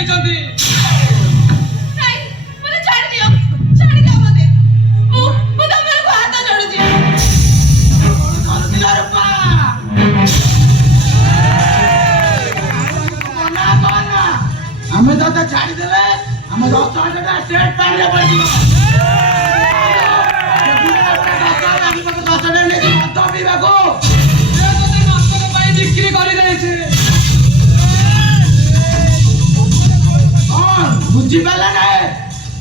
ଦେଇଛନ୍ତି। ନାଇଁ ମୋତେ ଛାଡ଼ି ଦିଅ ମୋତେ ମୁଁ ତମକୁ ହାତ ଯୋଡୁଛି। ଆମେ ତତେ ଛାଡ଼ିଦେଲେ ଆମ 10,000 ଷ୍ଟେଟ୍ ପାଣିରେ ପଡ଼ିଯିବ। 10,000 ନେଇକି ମଦ ପିଇବାକୁ ବିକ୍ରି କରିଦେଇଛି। କଣ ବୁଝିପାରିଲା ନାହିଁ?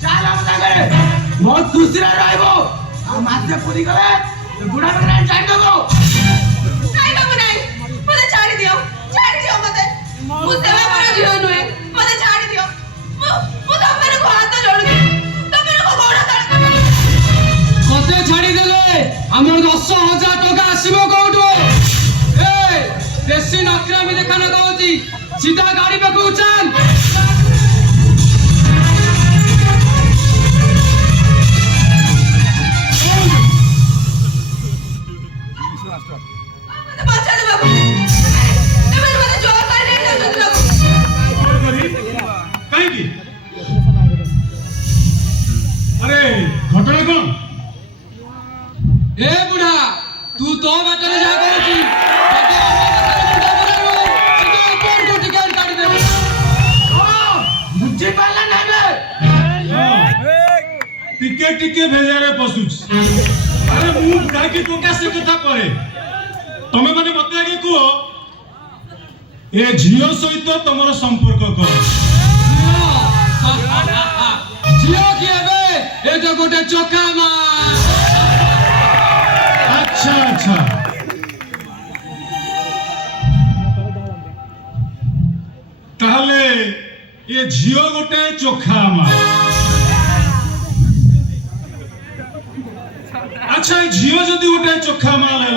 ଚାଲ ଆମ ସାଙ୍ଗରେ ବହୁତ ଖୁସିରେ ରହିବ। ଆଉ ମାସେ ପୁରୀ ଗଲେ ବୁଢା ବୁଢା ଛାଡ଼ିଦେବ। ନାଇଁ ବାବୁ ନାଇଁ ମୋତେ ଛାଡ଼ି ଦିଅ ମୋତେ। ମୁଁ ସେମାନଙ୍କର ଝିଅ ନୁହେଁ, ମୋତେ ଛାଡ଼ି ଦିଅ। ମୁଁ ତମକୁ ହାତ ଯୋଡୁଛି, ତମକୁ ଗୋଡ଼ ଧରୁଛି। ମତେ ଛାଡ଼ିଦେଲେ ଆମର 10,000 ଟଙ୍କା ଆସିବ କୋଉଠୁ? देशी नौकरी देखा कौची सीधा गाड़ी पे चल। अरे घटना कौन? ए बुढ़ा तू तो बाटर जा टिके टिके भेजारे पशुच। अरे मु बुढ़ा की टोका से कथा करे तमे माने मते आगे को ए झियो सहित तमरो संपर्क कर। झियो की एबे ए तो गोटे चोका मा। अच्छा अच्छा ताहले ये झियो गोटे चोखा मा। अच्छा झियो जदि गोटे चोखा माल है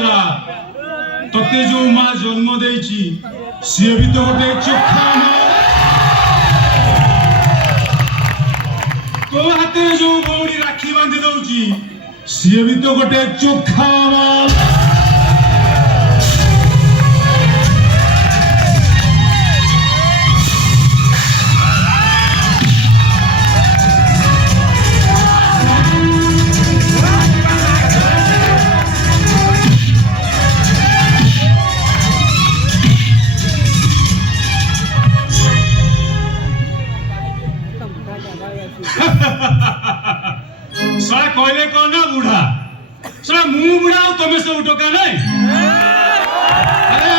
तते जो माँ जन्म देची सी भी तो गोटे चोखा माल। तो हाथ में जो बौड़ी राखी बांधि दौची सी भी तो गोटे चोखा माल। सारा कहले कौन ना बुढ़ा सारा मुंह बुढ़ा तमे सब टोका नहीं। अरे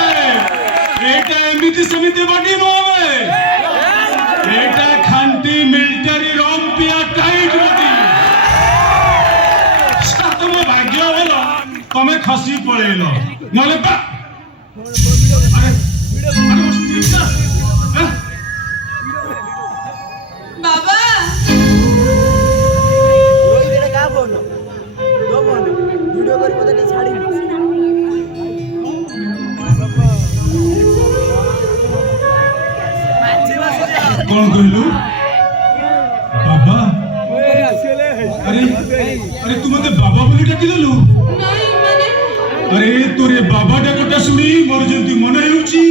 एटा एमिति समिति बडी मोवे एटा खांटी मिलिटरी रंपिया टाइट बडी। सा तुम भाग्य होला तमे खसी पळेलो नले बा। अरे अरे उस्तीचा बाबा वीडियो करी मते छाड़ी कौन कहलु बाबा? अरे अरे तू मते बाबा बोली डाकी देलु? नहीं माने अरे तोरे बाबा डाकटा सुनी मोर जंती मन हेउची।